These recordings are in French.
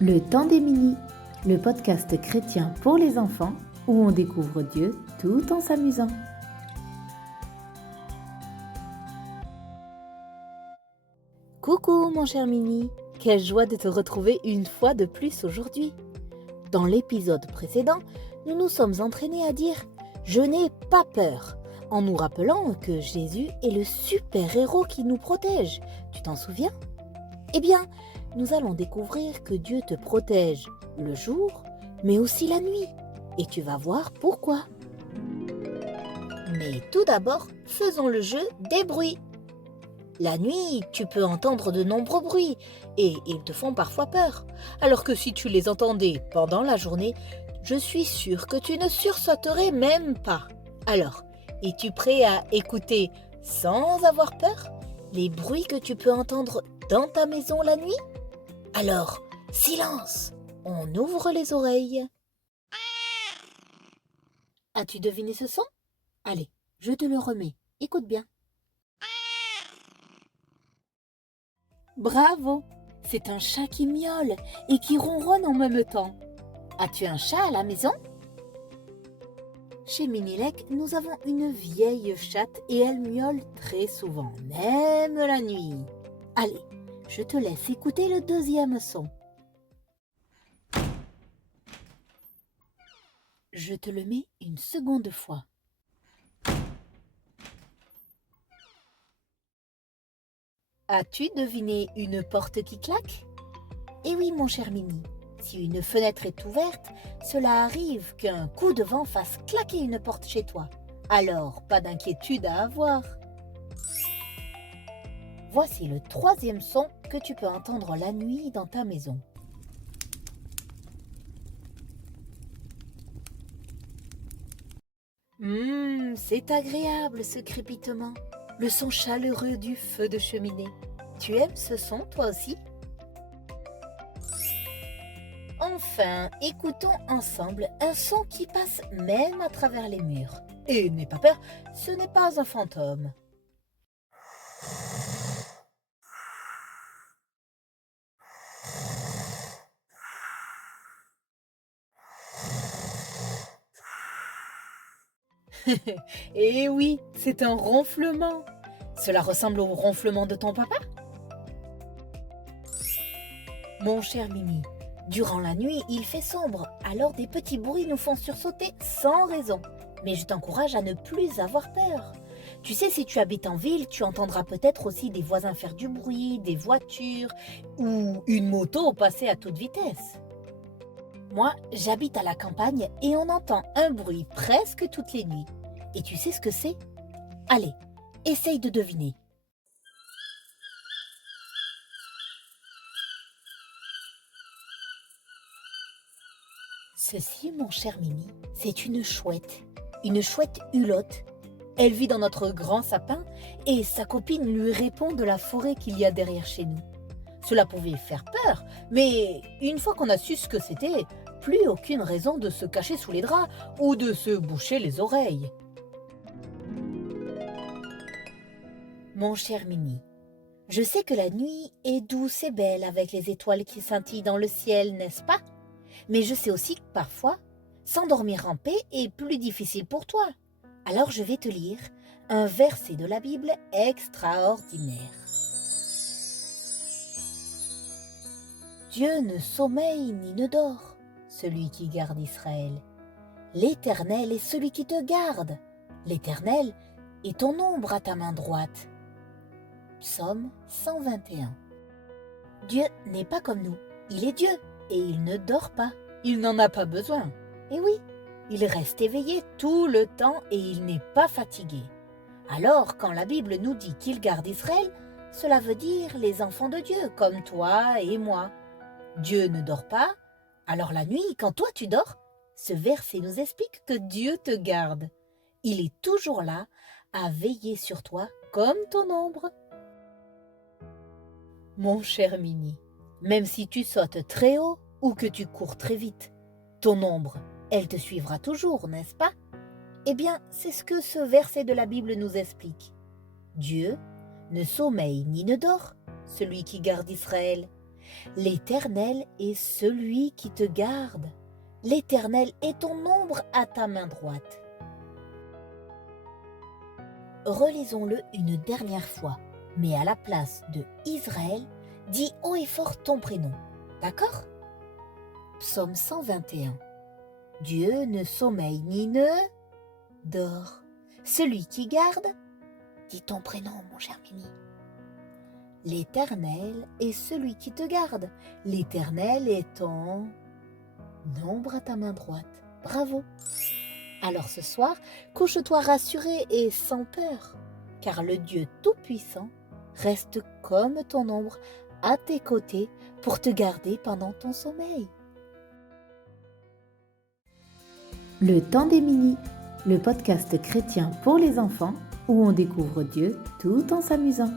Le temps des mini, le podcast chrétien pour les enfants où on découvre Dieu tout en s'amusant. Coucou mon cher mini, quelle joie de te retrouver une fois de plus aujourd'hui. Dans l'épisode précédent, nous nous sommes entraînés à dire « Je n'ai pas peur » en nous rappelant que Jésus est le super-héros qui nous protège. Tu t'en souviens ? Eh bien, nous allons découvrir que Dieu te protège le jour, mais aussi la nuit. Et tu vas voir pourquoi. Mais tout d'abord, faisons le jeu des bruits. La nuit, tu peux entendre de nombreux bruits et ils te font parfois peur. Alors que si tu les entendais pendant la journée, je suis sûre que tu ne sursauterais même pas. Alors, es-tu prêt à écouter sans avoir peur les bruits que tu peux entendre dans ta maison la nuit ? Alors, silence, on ouvre les oreilles. As-tu deviné ce son ? Allez, je te le remets, écoute bien. Bravo, c'est un chat qui miaule et qui ronronne en même temps. As-tu un chat à la maison ? Chez Minilec, nous avons une vieille chatte et elle miaule très souvent, même la nuit. Allez, je te laisse écouter le deuxième son. Je te le mets une seconde fois. As-tu deviné une porte qui claque ? Eh oui, mon cher Mini, si une fenêtre est ouverte, cela arrive qu'un coup de vent fasse claquer une porte chez toi. Alors, pas d'inquiétude à avoir. Voici le troisième son que tu peux entendre la nuit dans ta maison. C'est agréable ce crépitement, le son chaleureux du feu de cheminée. Tu aimes ce son toi aussi ? Enfin, écoutons ensemble un son qui passe même à travers les murs. Et n'aie pas peur, ce n'est pas un fantôme. Eh oui, c'est un ronflement. Cela ressemble au ronflement de ton papa ? Mon cher Mimi, durant la nuit, il fait sombre, alors des petits bruits nous font sursauter sans raison. Mais je t'encourage à ne plus avoir peur. Tu sais, si tu habites en ville, tu entendras peut-être aussi des voisins faire du bruit, des voitures ou une moto passer à toute vitesse. Moi, j'habite à la campagne et on entend un bruit presque toutes les nuits. Et tu sais ce que c'est ? Allez, essaye de deviner. Ceci, mon cher Mini, c'est une chouette hulotte. Elle vit dans notre grand sapin et sa copine lui répond de la forêt qu'il y a derrière chez nous. Cela pouvait faire peur, mais une fois qu'on a su ce que c'était, plus aucune raison de se cacher sous les draps ou de se boucher les oreilles. Mon cher Mini, je sais que la nuit est douce et belle avec les étoiles qui scintillent dans le ciel, n'est-ce pas ? Mais je sais aussi que parfois, s'endormir en paix est plus difficile pour toi. Alors je vais te lire un verset de la Bible extraordinaire. Dieu ne sommeille ni ne dort, celui qui garde Israël. L'Éternel est celui qui te garde. L'Éternel est ton ombre à ta main droite. Psaume 121. Dieu n'est pas comme nous, il est Dieu et il ne dort pas. Il n'en a pas besoin. Et oui, il reste éveillé tout le temps et il n'est pas fatigué. Alors, quand la Bible nous dit qu'il garde Israël, cela veut dire les enfants de Dieu, comme toi et moi. Dieu ne dort pas, alors la nuit, quand toi tu dors, ce verset nous explique que Dieu te garde. Il est toujours là, à veiller sur toi comme ton ombre. Mon cher Mini, même si tu sautes très haut ou que tu cours très vite, ton ombre, elle te suivra toujours, n'est-ce pas ? Eh bien, c'est ce que ce verset de la Bible nous explique. Dieu ne sommeille ni ne dort, celui qui garde Israël. L'Éternel est celui qui te garde. L'Éternel est ton ombre à ta main droite. Relisons-le une dernière fois, mais à la place de Israël, dis haut et fort ton prénom. D'accord ? Psaume 121. Dieu ne sommeille ni ne dort. Celui qui garde, dis ton prénom, mon cher Mini. L'Éternel est celui qui te garde. L'Éternel est ton ombre à ta main droite. Bravo. Alors ce soir, couche-toi rassuré et sans peur, car le Dieu Tout-Puissant reste comme ton ombre à tes côtés pour te garder pendant ton sommeil. Le temps des Mini, le podcast chrétien pour les enfants où on découvre Dieu tout en s'amusant.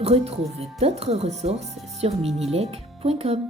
Retrouve d'autres ressources sur minilec.com.